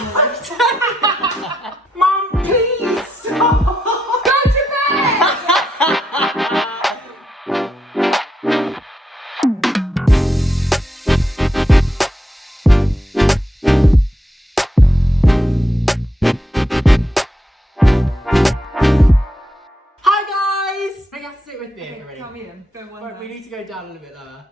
in the lift. Mum, please stop. Go to bed. Hi guys. I have to sit with me. Okay, Already. tell me then. Go one. Right, we need to go down a little bit lower.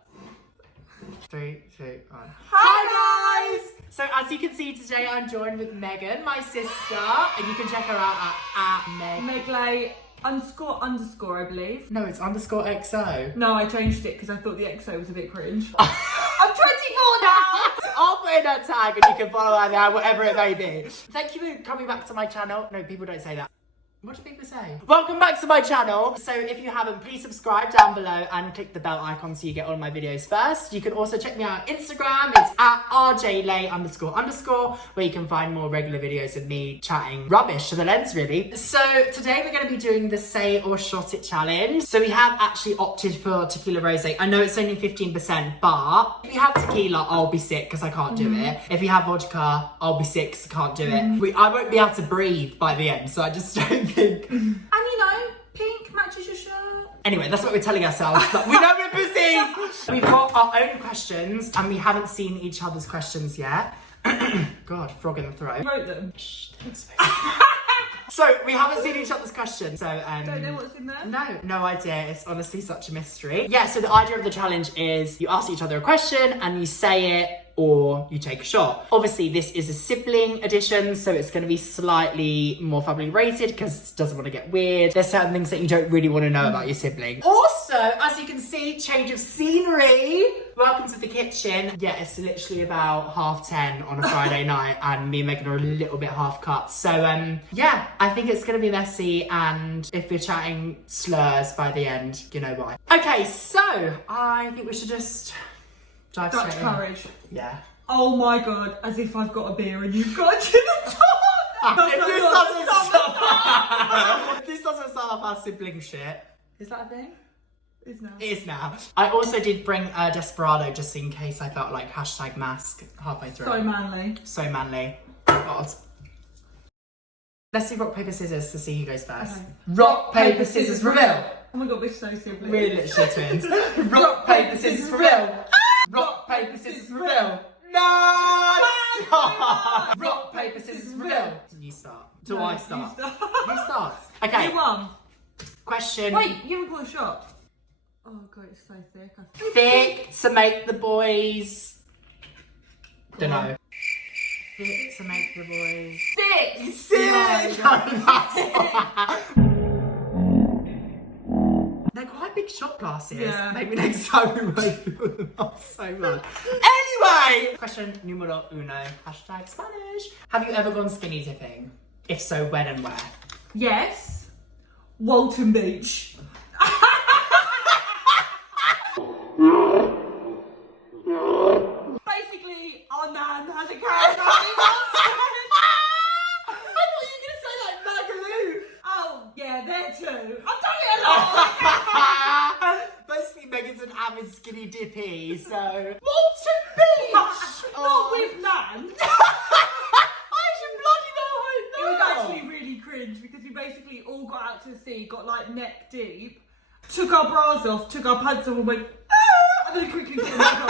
3, 2, 1. Hi guys! So as you can see today I'm joined with Megan, my sister, and you can check her out at Meglay __ I believe. No, it's _XO. No, I changed it because I thought the XO was a bit cringe. I'm 24 now! So I'll put in her tag and you can follow her there, whatever it may be. Thank you for coming back to my channel. No, people don't say that. What do people say? Welcome back to my channel. So if you haven't, please subscribe down below and click the bell icon so you get all of my videos first. You can also check me out on Instagram. It's at rjlay __, where you can find more regular videos of me chatting rubbish to the lens, really. So today we're going to be doing the say or shot it challenge. So we have actually opted for tequila rosé. I know it's only 15%, but if you have tequila, I'll be sick because I can't do it. If you have vodka, I'll be sick because I can't do it. I won't be able to breathe by the end, so I just don't think. And you know, pink matches your shirt. Anyway, that's what we're telling ourselves, but we know we're pussies. We've got our own questions and we haven't seen each other's questions yet. God, frog in the throat. You wrote them. Shh, don't speak. So we haven't seen each other's questions, so Don't know what's in there? No idea. It's honestly such a mystery. Yeah, so the idea of the challenge is you ask each other a question and you say it or you take a shot. Obviously, this is a sibling edition, so it's going to be slightly more family rated because it doesn't want to get weird. There's certain things that you don't really want to know about your sibling. Also, as you can see, change of scenery. Welcome to the kitchen. Yeah, it's literally about 10:30 on a Friday night and me and Megan are a little bit half cut. So yeah, I think it's going to be messy, and if we're chatting slurs by the end, you know why. Okay, so I think we should just dive Dutch straight in. courage. Yeah. Oh my god, as if I've got a beer and you've got a gin and tonic. If this doesn't start up our sibling shit, is that a thing? It's now. It is now. I also did bring a Desperado just in case I felt like #mask halfway through. So manly. So manly. Oh God. Let's do rock, paper, scissors to see who goes first. Okay. Rock, paper, scissors, reveal. Oh my god, we're so sibling. We're literally twins. Rock, paper, scissors, reveal. Rock, paper, scissors, reveal. No! Stop! Rock, paper, scissors, reveal. You start. Do No, I you start? start. Who starts? Okay. You won. Question. Wait, you haven't put a shot. Oh god, it's so thick. Thick to make the boys. Dunno. Thick to make the boys. Thick! Sick! No, They're quite big shot glasses. Yeah. Maybe next time we won't fill them up so much. Anyway! Question numero uno. #Spanish. Have you ever gone skinny dipping? If so, when and where? Yes. Walton Beach. Basically, our nan has a caravan. I thought you were going to say like Magaloo. Oh, yeah, there too. I've done it a lot. Basically, Megan's an avid skinny dippy, so... Walton Beach! Not with nan. I should bloody know how It was actually really cringe because we basically all got out to the sea, got like neck deep, took our bras off, took our pants off and went, ah! And then quickly put them back on.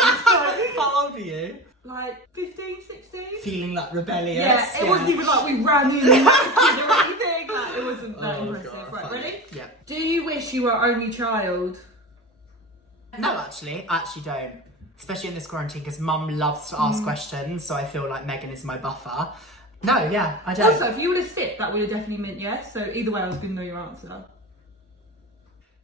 How old are you? Like 15, 16? Feeling like rebellious. Yeah, it wasn't even like we ran in and naked or anything. Like, it wasn't that impressive. God, Right, funny. ready? Yeah. Do you wish you were only child? No, actually. I actually don't. Especially in this quarantine, because Mum loves to ask questions, so I feel like Megan is my buffer. No, yeah, I don't. Also, if you would have sipped, that would have definitely meant yes. So either way, I was going to know your answer.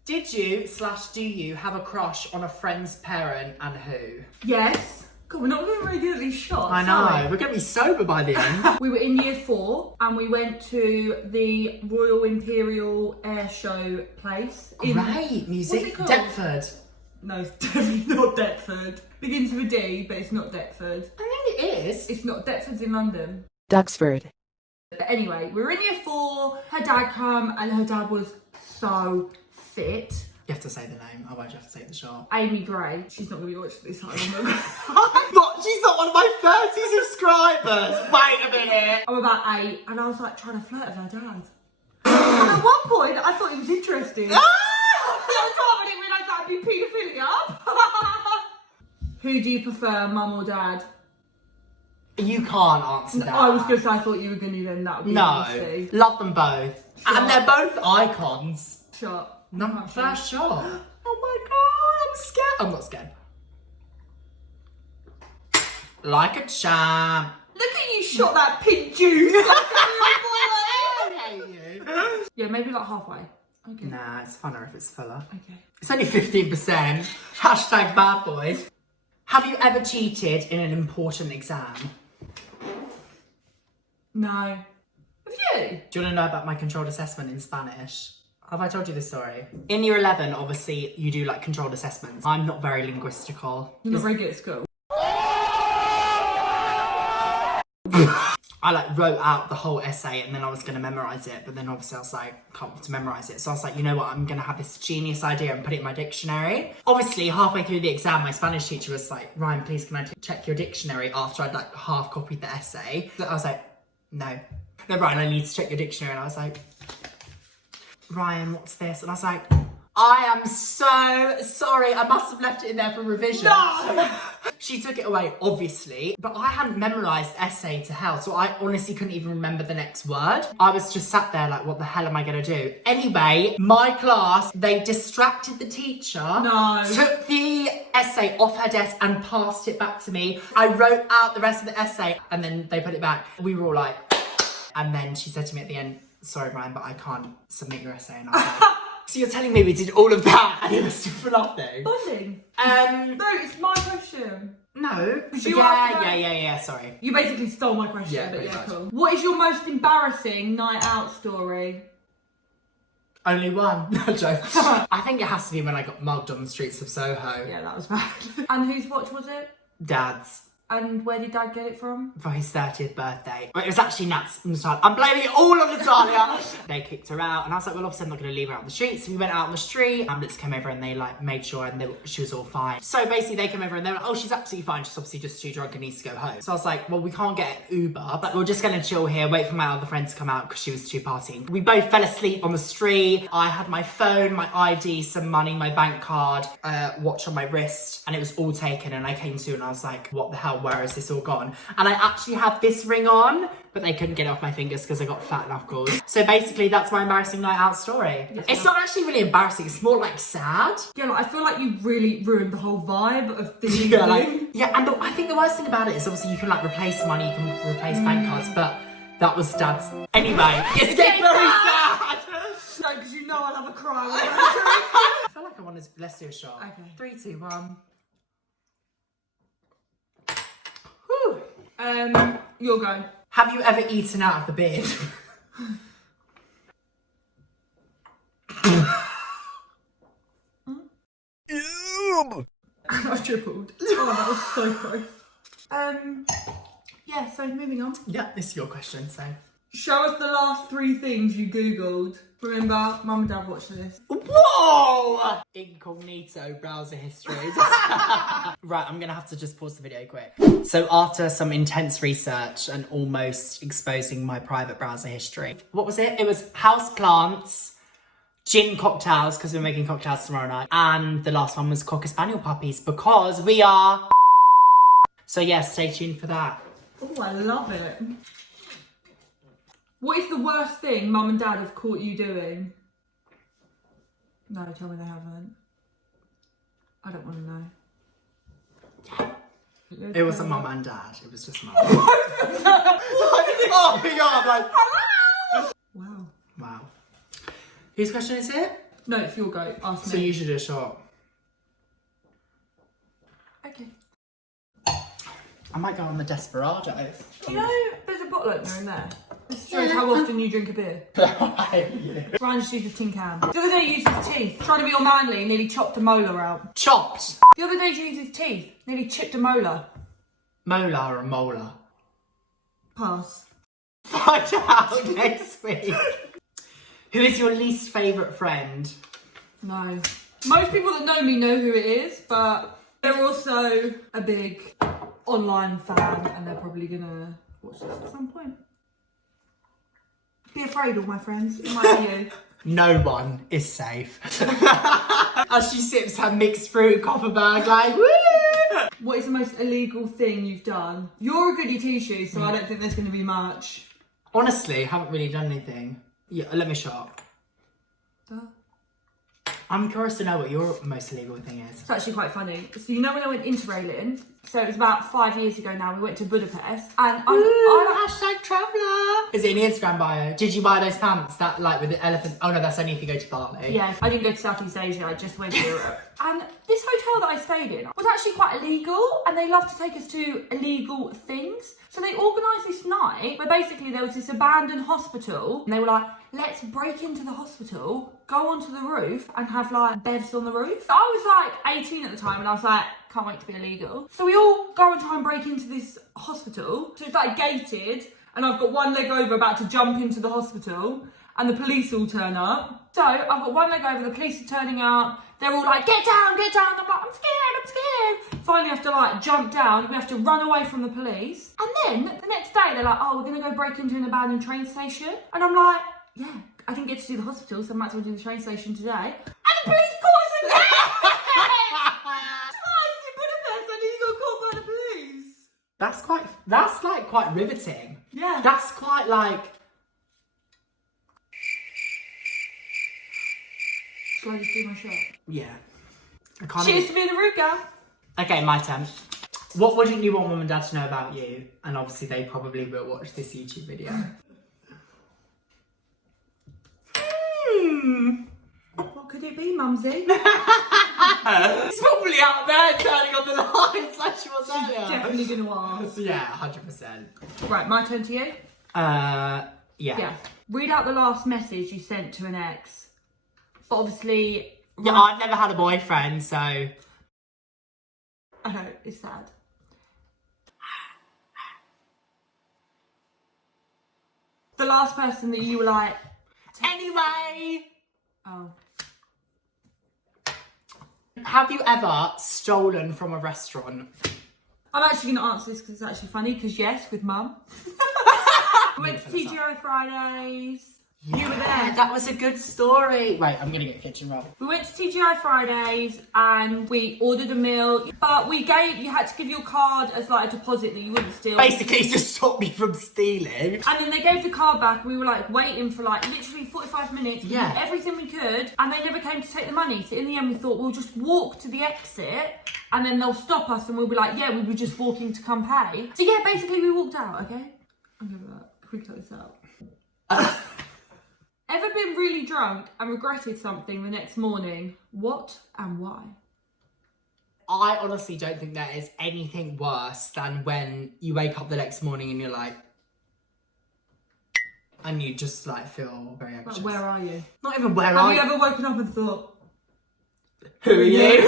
Did you / do you have a crush on a friend's parent, and who? Yes. God, we're not even very good at these shots. I know, Sorry. we're going to be sober by the end. We were in year 4 and we went to the Royal Imperial Air Show place. Great music. What's it called? Deptford. No, it's definitely not Deptford. Begins with a D, but it's not Deptford. I think it is. It's not. Deptford's in London. Duxford. But anyway, we were in year 4, her dad come and her dad was so fit. You have to say the name, otherwise you have to take the shot. Amy Gray. She's not going to be watching this. What? She's not one of my 30 subscribers! Wait a minute! I'm about 8 and I was like trying to flirt with her dad. And at one point I thought he was interesting. I didn't realise that would be paedophilia. Who do you prefer, mum or dad? You can't answer that. I was going to say I thought you were going to then that would be No, love them both. Shot. And they're both icons. Shot. First shot. Oh my god, I'm scared. I'm not scared. Like a champ. Look at you shot that pink juice. I hate you. Yeah, maybe like halfway. Okay. Nah, it's funner if it's fuller. Okay. It's only 15%. Hashtag bad boys. Have you ever cheated in an important exam? No. Have you? Do you want to know about my controlled assessment in Spanish? Have I told you this story? In year 11, obviously, you do like controlled assessments. I'm not very linguistical. You're not very good at school. I like wrote out the whole essay and then I was going to memorise it, but then obviously I was like, can't wait to memorise it. So I was like, you know what, I'm going to have this genius idea and put it in my dictionary. Obviously, halfway through the exam, my Spanish teacher was like, Ryan, please can I check your dictionary after I'd like half copied the essay. So I was like, no, Ryan, I need to check your dictionary. And I was like, Ryan, what's this? And I was like, I am so sorry. I must have left it in there for revision. No! She took it away, obviously, but I hadn't memorised essay to hell, so I honestly couldn't even remember the next word. I was just sat there like, what the hell am I going to do? Anyway, my class, they distracted the teacher, took the essay off her desk and passed it back to me. I wrote out the rest of the essay and then they put it back. We were all like, and then she said to me at the end, sorry, Brian, but I can't submit your essay. And I was like, so you're telling me we did all of that and it was for nothing? Buzzing. No, it's my question. No. You asked that? Yeah, sorry. You basically stole my question, Yeah, but pretty yeah, much. cool. What is your most embarrassing night out story? Only one. No joke. I think it has to be when I got mugged on the streets of Soho. Yeah, that was bad. And whose watch was it? Dad's. And where did Dad get it from? For his 30th birthday. Well, it was actually Natalia. I'm blaming it all on Natalia. They kicked her out and I was like, well, obviously I'm not going to leave her out on the street. So we went out on the street. Ambulance came over and they like made sure and she was all fine. So basically they came over and they were like, oh, she's absolutely fine. She's obviously just too drunk and needs to go home. So I was like, well, we can't get an Uber, but we're just going to chill here, wait for my other friend to come out because she was too partying. We both fell asleep on the street. I had my phone, my ID, some money, my bank card, watch on my wrist, and it was all taken. And I came to and I was like, what the hell, where is this all gone? And I actually had this ring on, but they couldn't get it off my fingers because I got fat knuckles. So basically that's my embarrassing night out story. It's not actually really embarrassing, it's more like sad. Yeah, like, I feel like you really ruined the whole vibe of the evening. And I think the worst thing about it is obviously you can like replace money, you can replace bank cards, but that was Dad's. Anyway, it's getting very sad. No, because you know I love a cry. I feel like I want to, let's do a shot. Okay. 3, 2, 1. You'll go. Have you ever eaten out of the bin? I tripled. Oh, that was so close. Yeah, so moving on. Yeah, this is your question, so. Show us the last 3 things you Googled. Remember, Mum and Dad watched this. Whoa! Incognito browser history. Right, I'm gonna have to just pause the video quick. So after some intense research and almost exposing my private browser history, what was it? It was houseplants, gin cocktails, because we're making cocktails tomorrow night, and the last one was Cocker Spaniel puppies, because we are... So yeah, stay tuned for that. Oh, I love it. What is the worst thing Mum and Dad have caught you doing? No, tell me they haven't. I don't want to know. It wasn't Mum and Dad, it was just Mum. Oh my god, like... Wow. Wow. Whose question is it? No, it's your go. Ask me. So you should do a shot. Okay. I might go on the Desperados. You know, there's a bottle opener in there. This shows how often you drink a beer. Ryan just used a tin can. The other day he used his teeth. Trying to be all manly, nearly chopped a molar out. Chopped? The other day he used his teeth. Nearly chipped a molar. Molar or molar? Pass. Find out next week. Who is your least favourite friend? No. Most people that know me know who it is, but they're also a big online fan and they're probably gonna watch this at some point. Be afraid, all my friends. It might be you. No one is safe. As she sips her mixed fruit Copperberg, like, woo! What is the most illegal thing you've done? You're a goody two-shoes, so I don't think there's going to be much. Honestly, haven't really done anything. Yeah, let me shop. I'm curious to know what your most illegal thing is. It's actually quite funny. So you know when I went interrailing, so it was about 5 years ago now, we went to Budapest, and I hashtag traveller. Is it in the Instagram bio? Did you buy those pants that like with the elephant? Oh no, that's only if you go to Bali. yeah, I didn't go to Southeast Asia, I just went to Europe. And this hotel that I stayed in was actually quite illegal, and they love to take us to illegal things. So they organised this night where basically there was this abandoned hospital, and they were like, let's break into the hospital, go onto the roof and have like beds on the roof. I was like 18 at the time and I was like, can't wait to be illegal. So we all go and try and break into this hospital. So it's like gated and I've got one leg over about to jump into the hospital and the police all turn up. So I've got one leg over, the police are turning up. They're all like, get down, get down. I'm like, I'm scared. Finally have to like jump down. We have to run away from the police. And then the next day they're like, oh, we're gonna go break into an abandoned train station. And I'm like, yeah, I didn't get to do the hospital, so I might as well do the train station today. And the police caught us again! Twice in Budapest, and you got caught by the police. That's like quite riveting. Yeah. That's quite like... Shall I just do my shot? Yeah. I can't Cheers to being a rude girl. Okay, my turn. What wouldn't you want mum and dad to know about you? And obviously they probably will watch this YouTube video. What could it be, Mumsy? It's probably out there turning on the lights like she was earlier. Definitely going to ask. Yeah, 100%. Right, my turn to you? Yeah. Yeah. Read out the last message you sent to an ex. But obviously... Yeah, I've never had a boyfriend, so... I know, it's sad. The last person that you were like... Anyway! Oh. Have you ever stolen from a restaurant? I'm actually going to answer this because it's actually funny, because yes, with Mum. We went to TGI Fridays. Yeah, you were there. That was a good story. Wait, I'm going to get a kitchen roll. We went to TGI Fridays and we ordered a meal, but you had to give your card as like a deposit that you wouldn't steal. Basically to stop me from stealing. And then they gave the card back. We were like waiting for like literally 45 minutes. We did everything we could and they never came to take the money. So in the end we thought we'll just walk to the exit and then they'll stop us and we'll be like, yeah, we were just walking to come pay. So yeah, basically we walked out, okay? I'm gonna quick this out. Ever been really drunk and regretted something the next morning? What and why? I honestly don't think there is anything worse than when you wake up the next morning and you're like... And you just like feel very anxious. Like, where are you? Not even where Have you ever woken up and thought... Who are you?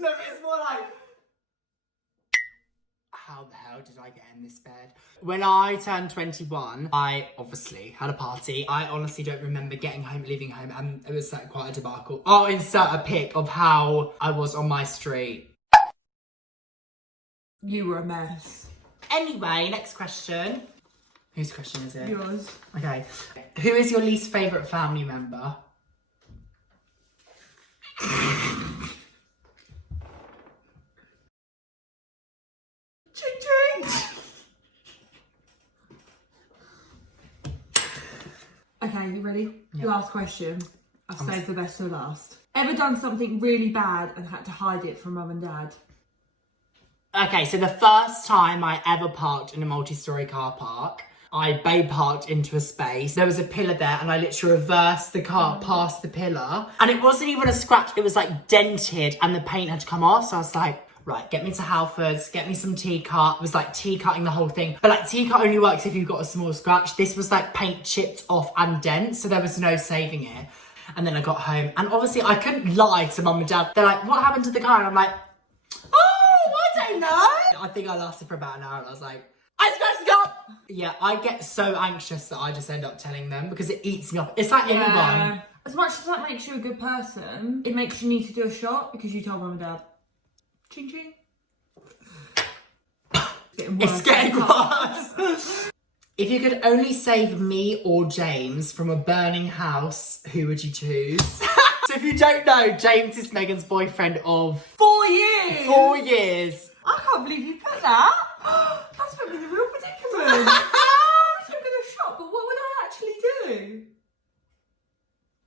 No, it's more like... How the hell did I get in this bed? When I turned 21, I obviously had a party. I honestly don't remember getting home, leaving home, and it was like quite a debacle. I'll insert a pic of how I was on my street. You were a mess. Anyway, next question. Whose question is it? Yours. Okay. Who is your least favourite family member? Okay, you ready? Yeah. Last question. I've saved the best for last. Ever done something really bad and had to hide it from Mum and Dad? Okay, so the first time I ever parked in a multi-storey car park, I bay parked into a space. There was a pillar there and I literally reversed the car past the pillar. And it wasn't even a scratch, it was like dented and the paint had come off. So I was like, right, get me to Halfords, get me some T-cut. It was like T-cutting the whole thing. But like T-cut only works if you've got a small scratch. This was like paint chipped off and dent, so there was no saving it. And then I got home and obviously I couldn't lie to Mum and Dad. They're like, what happened to the car? And I'm like, oh, I don't know. I think I lasted for about an hour and I was like, I scratched the car. Yeah, I get so anxious that I just end up telling them because it eats me up. It's like anyone. As much as that makes you a good person, it makes you need to do a shot because you told mum and dad. Ching ching. It's getting worse. If you could only save me or James from a burning house, who would you choose? So if you don't know, James is Megan's boyfriend of 4 years. 4 years. I can't believe you put that. That's put me in a real predicament. I was going to shot, but what would I actually do?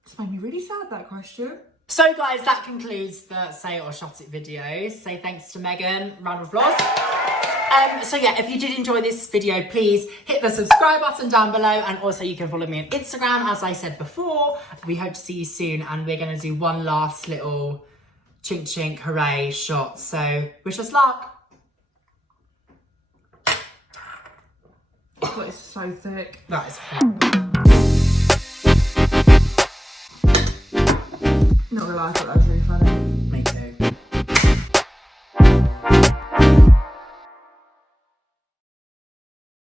It's made me really sad, that question. So guys, that concludes the Say It or Shot It videos. Say thanks to Megan, round of applause. So yeah, if you did enjoy this video, please hit the subscribe button down below, and also you can follow me on Instagram, as I said before. We hope to see you soon, and we're going to do one last little chink chink hooray shot, so wish us luck. But it's so thick. That is horrible. Not gonna lie, I thought that was really funny. Me